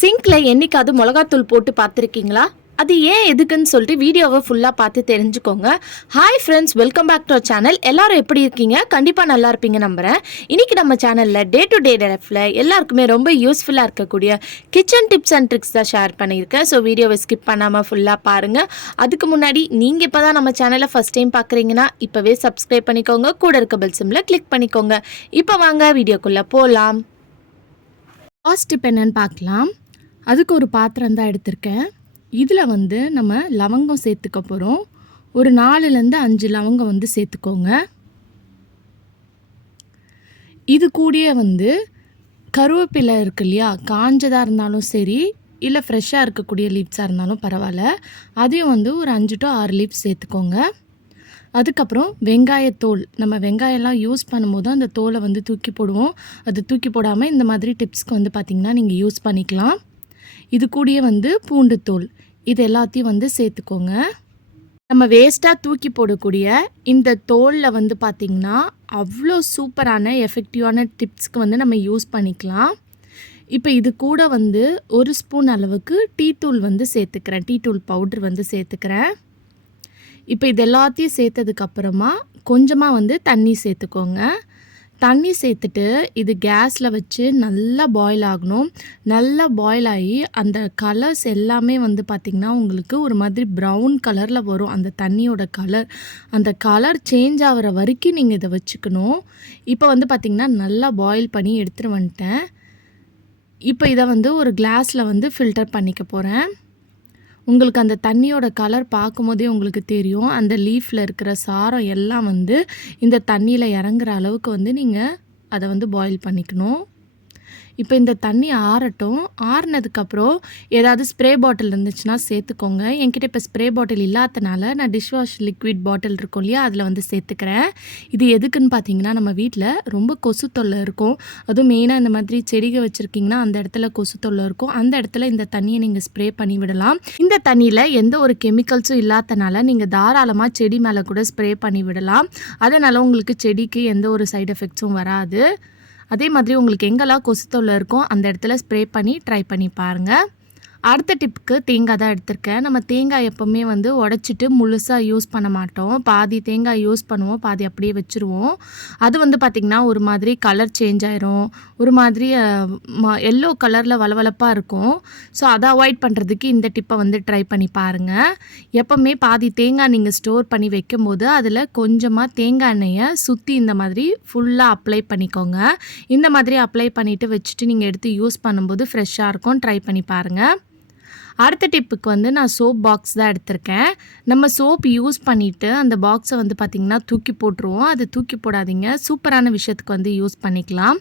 சிங்க்ல என்னைக்காவது மிளகாத்தூள் போட்டு பார்த்துருக்கீங்களா? அது ஏன் எதுக்குன்னு சொல்லிட்டு வீடியோவை ஃபுல்லாக பார்த்து தெரிஞ்சுக்கோங்க. Hi friends welcome back to channel எல்லாரும் எப்படி இருக்கீங்க? கண்டிப்பாக நல்லா இருப்பீங்க நம்புகிறேன் இன்னைக்கு நம்ம சேனலில் டே டு டே லைஃப்பில் எல்லாருக்குமே ரொம்ப யூஸ்ஃபுல்லாக இருக்கக்கூடிய கிச்சன் டிப்ஸ் அண்ட் ட்ரிக்ஸ் தான் ஷேர் பண்ணியிருக்கேன். ஸோ வீடியோவை ஸ்கிப் பண்ணாமல் ஃபுல்லாக பாருங்கள் அதுக்கு முன்னாடி நீங்கள் இப்போ தான் நம்ம சேனலை ஃபஸ்ட் டைம் பார்க்குறீங்கன்னா இப்போவே சப்ஸ்கிரைப் பண்ணிக்கோங்க. கூட இருக்க பெல் சிம்மில் கிளிக் பண்ணிக்கோங்க. இப்போ வாங்க வீடியோக்குள்ளே போகலாம் ஃபர்ஸ்ட் இப்போ என்னன்னு பார்க்கலாம். அதுக்கு ஒரு பாத்திரம் தான் எடுத்திருக்கேன். இதில் வந்து நம்ம லவங்கம் சேர்த்துக்க போகிறோம் ஒரு நாலுலேருந்து அஞ்சு லவங்கம் வந்து சேர்த்துக்கோங்க. இது கூடயே வந்து கருவேப்பிலை இருக்கு இல்லையா? காஞ்சதாக இருந்தாலும் சரி இல்லை ஃப்ரெஷ்ஷாக இருக்கக்கூடிய லீப்ஸாக இருந்தாலும் பரவாயில்ல. அதையும் வந்து ஒரு அஞ்சு டு ஆறு லீவ்ஸ் சேர்த்துக்கோங்க. அதுக்கப்புறம் வெங்காயத்தோல். நம்ம வெங்காயம்லாம் யூஸ் பண்ணும்போது அந்த தோலை வந்து தூக்கி போடுவோம். அது தூக்கி போடாமல் இந்த மாதிரி டிப்ஸ்க்கு வந்து பார்த்திங்கன்னா நீங்கள் யூஸ் பண்ணிக்கலாம். இது கூடயே வந்து பூண்டு தோல் இது எல்லாத்தையும் வந்து சேர்த்துக்கோங்க. நம்ம வேஸ்ட்டாக தூக்கி போடக்கூடிய இந்த தோலில் வந்து பார்த்திங்கன்னா அவ்வளோ சூப்பரான எஃபெக்டிவான டிப்ஸ்க்கு வந்து நம்ம யூஸ் பண்ணிக்கலாம். இப்போ இது கூட வந்து ஒரு ஸ்பூன் அளவுக்கு டீ தூள் வந்து சேர்த்துக்கிறேன். டீ தூள் பவுட்ரு வந்து சேர்த்துக்கிறேன். இப்போ இது எல்லாத்தையும் சேர்த்ததுக்கப்புறமா கொஞ்சமாக வந்து தண்ணி சேர்த்துக்கோங்க. தண்ணி சேர்த்துட்டு இது கேஸில் வச்சு நல்லா பாயில் ஆகணும். நல்லா பாயில் ஆகி அந்த கலர்ஸ் எல்லாமே வந்து பார்த்திங்கன்னா உங்களுக்கு ஒரு மாதிரி ப்ரௌன் கலரில் வரும். அந்த தண்ணியோட கலர் அந்த கலர் சேஞ்ச் ஆகிற வரைக்கும் நீங்கள் இதை வச்சுக்கணும். இப்போ வந்து பார்த்திங்கன்னா நல்லா பாயில் பண்ணி எடுத்துகிட்டு வந்துட்டேன். இப்போ இதை வந்து ஒரு கிளாஸில் வந்து ஃபில்டர் பண்ணிக்க போகிறேன் உங்களுக்கு அந்த தண்ணியோட கலர் பார்க்கும்போதே உங்களுக்கு தெரியும். அந்த லீஃப்பில் இருக்கிற சாரம் எல்லாம் வந்து இந்த தண்ணியில் இறங்குற அளவுக்கு வந்து நீங்கள் அதை வந்து பாயில் பண்ணிக்கணும். இப்போ இந்த தண்ணி ஆறட்டும் ஆறுனதுக்கப்புறம் ஏதாவது ஸ்ப்ரே பாட்டில் இருந்துச்சுன்னா சேர்த்துக்கோங்க. என்கிட்ட இப்போ ஸ்ப்ரே பாட்டில் இல்லாதனால நான் டிஷ் வாஷ் லிக்விட் பாட்டில் இருக்கும் இல்லையா அதில் வந்து சேர்த்துக்கிறேன். இது எதுக்குன்னு பார்த்தீங்கன்னா நம்ம வீட்டில் ரொம்ப கொசு தொல்லை இருக்கும். அதுவும் மெயினாக இந்த மாதிரி செடிகள் வச்சுருக்கீங்கன்னா அந்த இடத்துல கொசு தொல்லை இருக்கும். அந்த இடத்துல இந்த தண்ணியை நீங்கள் ஸ்ப்ரே பண்ணி விடலாம். இந்த தண்ணியில் எந்த ஒரு கெமிக்கல்ஸும் இல்லாதனால நீங்கள் தாராளமாக செடி மேலே கூட ஸ்ப்ரே பண்ணி விடலாம். அதனால் உங்களுக்கு செடிக்கு எந்த ஒரு சைடு எஃபெக்ட்ஸும் வராது. அதே மாதிரி உங்களுக்கு எங்கெல்லாம் கொசு தொல்லை இருக்கோ அந்த இடத்துல ஸ்ப்ரே பண்ணி ட்ரை பண்ணி பாருங்கள் அடுத்த டிப்புக்கு தேங்காய் தான் எடுத்திருக்கேன். நம்ம தேங்காய் எப்போவுமே வந்து உடச்சிட்டு முழுசாக யூஸ் பண்ண மாட்டோம். பாதி தேங்காய் யூஸ் பண்ணுவோம் பாதி அப்படியே வச்சுருவோம். அது வந்து பார்த்திங்கன்னா ஒரு மாதிரி கலர் சேஞ்ச் ஆயிரும். ஒரு மாதிரி எல்லோ கலரில் வளவளப்பாக இருக்கும். ஸோ அதை அவாய்ட் பண்ணுறதுக்கு இந்த டிப்பை வந்து ட்ரை பண்ணி பாருங்கள் எப்போவுமே பாதி தேங்காய் நீங்கள் ஸ்டோர் பண்ணி வைக்கும்போது அதில் கொஞ்சமாக தேங்காய் எண்ணெயை சுற்றி இந்த மாதிரி ஃபுல்லாக அப்ளை பண்ணிக்கோங்க. இந்த மாதிரி அப்ளை பண்ணிவிட்டு வச்சுட்டு நீங்கள் எடுத்து யூஸ் பண்ணும்போது ஃப்ரெஷ்ஷாக இருக்கும். ட்ரை பண்ணி பாருங்கள் அடுத்த டிப்புக்கு வந்து நான் சோப் பாக்ஸ் தான் எடுத்திருக்கேன். நம்ம சோப் யூஸ் பண்ணிவிட்டு அந்த பாக்ஸை வந்து பார்த்திங்கன்னா தூக்கி போட்டுருவோம். அதை தூக்கி போடாதீங்க. சூப்பரான விஷயத்துக்கு வந்து யூஸ் பண்ணிக்கலாம்.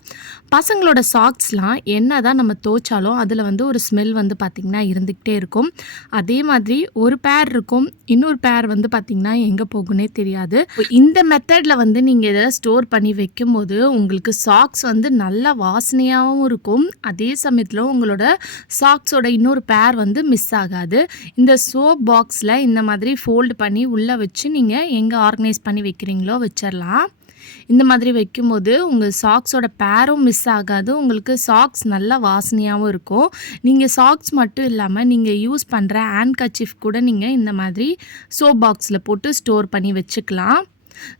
பசங்களோட சாக்ஸ்லாம் என்ன தான் நம்ம துவைச்சாலும் அதில் வந்து ஒரு ஸ்மெல் வந்து பார்த்திங்கன்னா இருந்துக்கிட்டே இருக்கும். அதே மாதிரி ஒரு பேர் இருக்கும். இன்னொரு பேர் வந்து பார்த்திங்கன்னா எங்கே போகும்னே தெரியாது. இந்த மெத்தடில் வந்து நீங்கள் இதை ஸ்டோர் பண்ணி வைக்கும்போது உங்களுக்கு சாக்ஸ் வந்து நல்ல வாசனையாகவும் இருக்கும். அதே சமயத்தில் உங்களோட சாக்ஸோட இன்னொரு பேர் வந்து மிஸ் ஆகாது. இந்த சோப் பாக்ஸில் இந்த மாதிரி ஃபோல்டு பண்ணி உள்ளே வச்சு நீங்கள் எங்கே ஆர்கனைஸ் பண்ணி வைக்கிறீங்களோ வச்சிடலாம் இந்த மாதிரி வைக்கும்போது உங்கள் சாக்ஸோட பேரும் மிஸ் ஆகாது. உங்களுக்கு சாக்ஸ் நல்லா வாசனையாகவும் இருக்கும். நீங்கள் சாக்ஸ் மட்டும் இல்லாமல் நீங்கள் யூஸ் பண்ணுற ஹேண்ட் கச்சிஃப் கூட நீங்கள் இந்த மாதிரி சோப் பாக்ஸில் போட்டு ஸ்டோர் பண்ணி வச்சுக்கலாம்.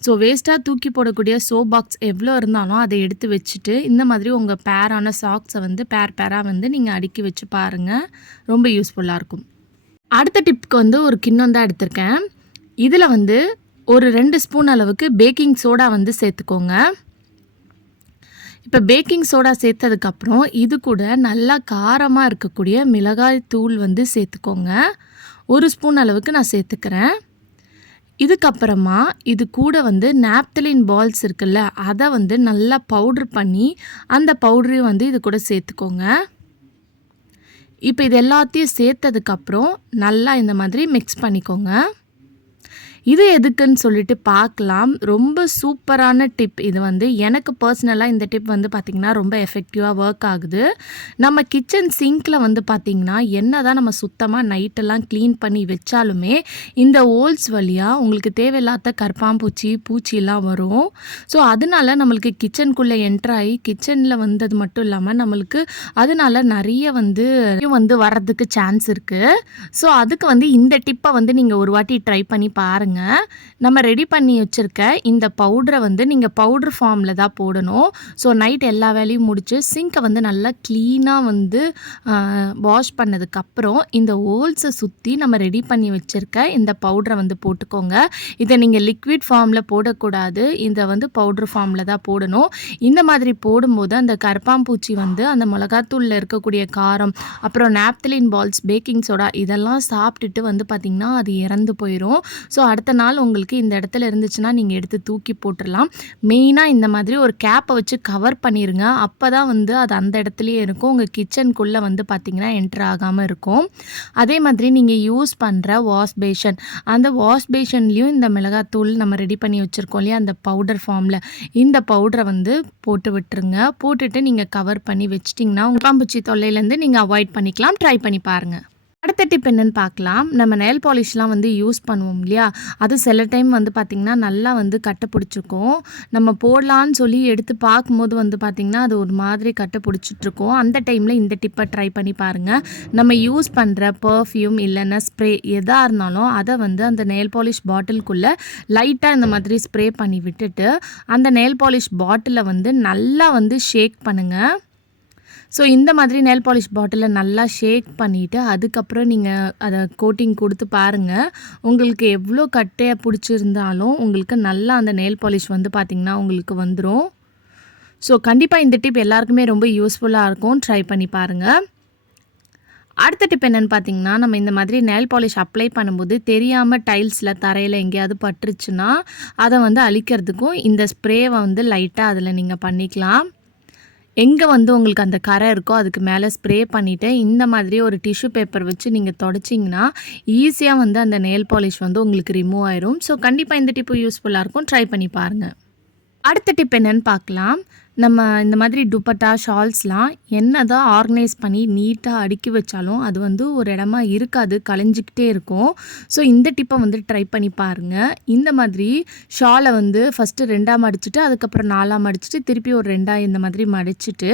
ஸோ வேஸ்ட்டாக தூக்கி போடக்கூடிய சோப் பாக்ஸ் எவ்வளோ இருந்தாலும் அதை எடுத்து வச்சுட்டு இந்த மாதிரி உங்கள் பேரான சாக்ஸை வந்து பேர் பேராக வந்து நீங்கள் அடுக்கி வச்சு பாருங்கள் ரொம்ப யூஸ்ஃபுல்லாக இருக்கும். அடுத்த டிப்க்கு வந்து ஒரு கிண்ணம் தான் எடுத்திருக்கேன். இதில் வந்து ஒரு ரெண்டு ஸ்பூன் அளவுக்கு பேக்கிங் சோடா வந்து சேர்த்துக்கோங்க. இப்போ பேக்கிங் சோடா சேர்த்ததுக்கப்புறம் இது கூட நல்லா காரமாக இருக்கக்கூடிய மிளகாய் தூள் வந்து சேர்த்துக்கோங்க. ஒரு ஸ்பூன் அளவுக்கு நான் சேர்த்துக்கிறேன். இதுக்கப்புறமா இது கூட வந்து நாப்தலின் பால்ஸ் இருக்குல்ல அதை வந்து நல்லா பவுட்ரு பண்ணி அந்த பவுடரையும் வந்து இது கூட சேர்த்துக்கோங்க. இப்போ இது எல்லாத்தையும் சேர்த்ததுக்கப்புறம் நல்லா இந்த மாதிரி மிக்ஸ் பண்ணிக்கோங்க. இது எதுக்குன்னு சொல்லிட்டு பார்க்கலாம். ரொம்ப சூப்பரான டிப் இது வந்து எனக்கு பர்சனலாக இந்த டிப் வந்து பார்த்திங்கன்னா ரொம்ப எஃபெக்டிவாக ஒர்க் ஆகுது. நம்ம கிச்சன் சிங்க்கில் வந்து பார்த்திங்கன்னா என்ன தான் நம்ம சுத்தமாக நைட்டெல்லாம் க்ளீன் பண்ணி வச்சாலுமே இந்த ஓல்ஸ் வழியாக உங்களுக்கு தேவையில்லாத கற்பாம்பூச்சி பூச்சிலாம் வரும். ஸோ அதனால நம்மளுக்கு கிச்சனுக்குள்ளே என்ட்ராகி கிச்சனில் வந்தது மட்டும் இல்லாமல் நம்மளுக்கு அதனால நிறைய வந்து வந்து வர்றதுக்கு சான்ஸ் இருக்குது ஸோ அதுக்கு வந்து இந்த டிப்பை வந்து நீங்கள் ஒரு வாட்டி ட்ரை பண்ணி பாருங்கள் நம்ம ரெடி பண்ணி வச்சுருக்க இந்த பவுடரை வந்து நீங்கள் பவுட்ரு ஃபார்மில் தான் போடணும். ஸோ நைட் எல்லா வேலையும் முடித்து சிங்கை வந்து நல்லா க்ளீனாக வந்து வாஷ் பண்ணதுக்கப்புறம் இந்த ஹோல்ஸை சுற்றி நம்ம ரெடி பண்ணி வச்சுருக்க இந்த பவுடரை வந்து போட்டுக்கோங்க. இதை நீங்கள் லிக்விட் ஃபார்மில் போடக்கூடாது. இதை வந்து பவுட்ரு ஃபார்மில் தான் போடணும். இந்த மாதிரி போடும்போது அந்த கருப்பாம்பூச்சி வந்து அந்த மிளகாத்தூளில் இருக்கக்கூடிய காரம் அப்புறம் நாப்தலின் பால்ஸ் பேக்கிங் சோடா இதெல்லாம் சாப்பிட்டுட்டு வந்து பார்த்திங்கன்னா அது இறந்து போயிடும் ஸோ அடுத்த அடுத்த நாள் உங்களுக்கு இந்த இடத்துல இருந்துச்சுன்னா நீங்கள் எடுத்து தூக்கி போட்டுடலாம் மெயினாக இந்த மாதிரி ஒரு கேப்பை வச்சு கவர் பண்ணிடுங்க அப்போ தான் வந்து அது அந்த இடத்துலையே இருக்கும். உங்கள் கிச்சனுக்குள்ளே வந்து பார்த்திங்கன்னா என்ட்ரு ஆகாமல் இருக்கும். அதே மாதிரி நீங்கள் யூஸ் பண்ணுற வாஷ் பேஷன் அந்த வாஷ் பேஷன்லேயும் இந்த மிளகாத்தூள் நம்ம ரெடி பண்ணி வச்சுருக்கோம் இல்லையா? அந்த பவுடர் ஃபார்மில் இந்த பவுடரை வந்து போட்டு விட்டுருங்க. போட்டுட்டு நீங்கள் கவர் பண்ணி வச்சிட்டிங்கன்னா உங்கள் பாம்பூச்சி தொல்லையிலேருந்து நீங்கள் அவாய்ட் பண்ணிக்கலாம். ட்ரை பண்ணி பாருங்கள் அடுத்த டிப் என்னன்னு பார்க்கலாம். நம்ம நெயில் பாலிஷ்லாம் வந்து யூஸ் பண்ணுவோம் இல்லையா? அது சில டைம் வந்து பார்த்திங்கன்னா நல்லா வந்து கட்டை பிடிச்சிருக்கும். நம்ம போடலான்னு சொல்லி எடுத்து பார்க்கும்போது வந்து பார்த்திங்கன்னா அது ஒரு மாதிரி கட்டை பிடிச்சிட்ருக்கோம். அந்த டைமில் இந்த டிப்பை ட்ரை பண்ணி பாருங்கள் நம்ம யூஸ் பண்ணுற பர்ஃப்யூம் இல்லைன்னா ஸ்ப்ரே எதாக இருந்தாலும் அதை வந்து அந்த நெயில் பாலிஷ் பாட்டிலுக்குள்ளே லைட்டாக இந்த மாதிரி ஸ்ப்ரே பண்ணி விட்டுட்டு அந்த நெயில் பாலிஷ் பாட்டிலை வந்து நல்லா வந்து ஷேக் பண்ணுங்கள் ஸோ இந்த மாதிரி நெல் பாலிஷ் பாட்டிலை நல்லா ஷேக் பண்ணிவிட்டு அதுக்கப்புறம் நீங்கள் அதை கோட்டிங் கொடுத்து பாருங்கள் உங்களுக்கு எவ்வளோ கட்டையாக பிடிச்சிருந்தாலும் உங்களுக்கு நல்லா அந்த நெயில் பாலிஷ் வந்து பார்த்திங்கன்னா உங்களுக்கு வந்துடும் ஸோ கண்டிப்பாக இந்த டிப் எல்லாருக்குமே ரொம்ப யூஸ்ஃபுல்லாக இருக்கும். ட்ரை பண்ணி பாருங்கள் அடுத்த டிப் என்னென்னு பார்த்தீங்கன்னா நம்ம இந்த மாதிரி நெல் பாலிஷ் அப்ளை பண்ணும்போது தெரியாமல் டைல்ஸில் தரையில் எங்கேயாவது பட்டுருச்சுன்னா அதை வந்து அழிக்கிறதுக்கும் இந்த ஸ்ப்ரேவை வந்து லைட்டாக அதில் நீங்கள் பண்ணிக்கலாம். எங்கே வந்து உங்களுக்கு அந்த கரை இருக்கோ அதுக்கு மேலே ஸ்ப்ரே பண்ணிவிட்டு இந்த மாதிரி ஒரு டிஷ்யூ பேப்பர் வச்சு நீங்கள் தொடச்சிங்கன்னா ஈஸியாக வந்து அந்த நெயில் பாலிஷ் வந்து உங்களுக்கு ரிமூவ் ஆயிரும். ஸோ கண்டிப்பாக இந்த டிப்பு யூஸ்ஃபுல்லாக இருக்கும். ட்ரை பண்ணி பாருங்கள் அடுத்த டிப் என்னென்னு பார்க்கலாம். நம்ம இந்த மாதிரி துப்பட்டா ஷால்ஸ்லாம் என்ன தான் ஆர்கனைஸ் பண்ணி நீட்டாக அடுக்கி வச்சாலும் அது வந்து ஒரு இடமா இருக்காது கலைஞ்சிக்கிட்டே இருக்கும். ஸோ இந்த டிப்பை வந்து ட்ரை பண்ணி பாருங்கள் இந்த மாதிரி ஷாலை வந்து ஃபஸ்ட்டு ரெண்டாக மடிச்சுட்டு அதுக்கப்புறம் நாலாக மடிச்சுட்டு திருப்பி ஒரு ரெண்டாக இந்த மாதிரி மடிச்சுட்டு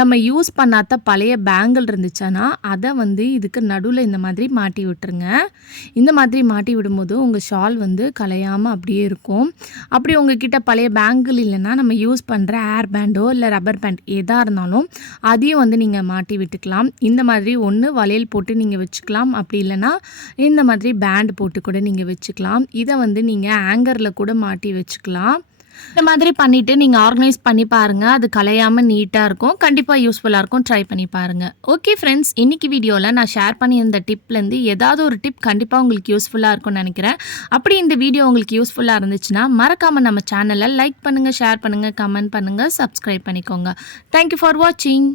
நம்ம யூஸ் பண்ணாத பழைய பேங்கிள் இருந்துச்சுன்னா அதை வந்து இதுக்கு நடுவில் இந்த மாதிரி மாட்டி விட்டுருங்க. இந்த மாதிரி மாட்டி விடும்போது உங்கள் ஷால் வந்து கலையாமல் அப்படியே இருக்கும். அப்படி உங்ககிட்ட பழைய பேங்கிள் இல்லைன்னா நம்ம யூஸ் பண்ணுற ஏர் பேண்ட் பேண்டோ இல்லை ரப்பர் பேண்ட் எதாக இருந்தாலும் அதையும் வந்து நீங்கள் மாட்டி விட்டுக்கலாம். இந்த மாதிரி ஒன்று வளையல் போட்டு நீங்கள் வச்சுக்கலாம். அப்படி இல்லைன்னா இந்த மாதிரி பேண்ட் போட்டு கூட நீங்கள் வச்சுக்கலாம். இதை வந்து நீங்கள் ஆங்கரில் கூட மாட்டி வச்சுக்கலாம். இந்த மாதிரி பண்ணிவிட்டு நீங்கள் ஆர்கனைஸ் பண்ணி பாருங்கள் அது கலையாமல் நீட்டாக இருக்கும். கண்டிப்பாக யூஸ்ஃபுல்லாக இருக்கும். ட்ரை பண்ணி பாருங்கள் ஓகே ஃப்ரெண்ட்ஸ் இன்றைக்கி வீடியோவில் நான் ஷேர் பண்ணியிருந்த டிப்லேருந்து ஏதாவது ஒரு டிப் கண்டிப்பாக உங்களுக்கு யூஸ்ஃபுல்லாக இருக்கும்னு நினைக்கிறேன். அப்படி இந்த வீடியோ உங்களுக்கு யூஸ்ஃபுல்லாக இருந்துச்சுன்னா மறக்காமல் நம்ம சேனலை லைக் பண்ணுங்கள் ஷேர் பண்ணுங்கள் கமெண்ட் பண்ணுங்கள் சப்ஸ்கிரைப் பண்ணிக்கோங்க. தேங்க்யூ ஃபார் வாட்சிங்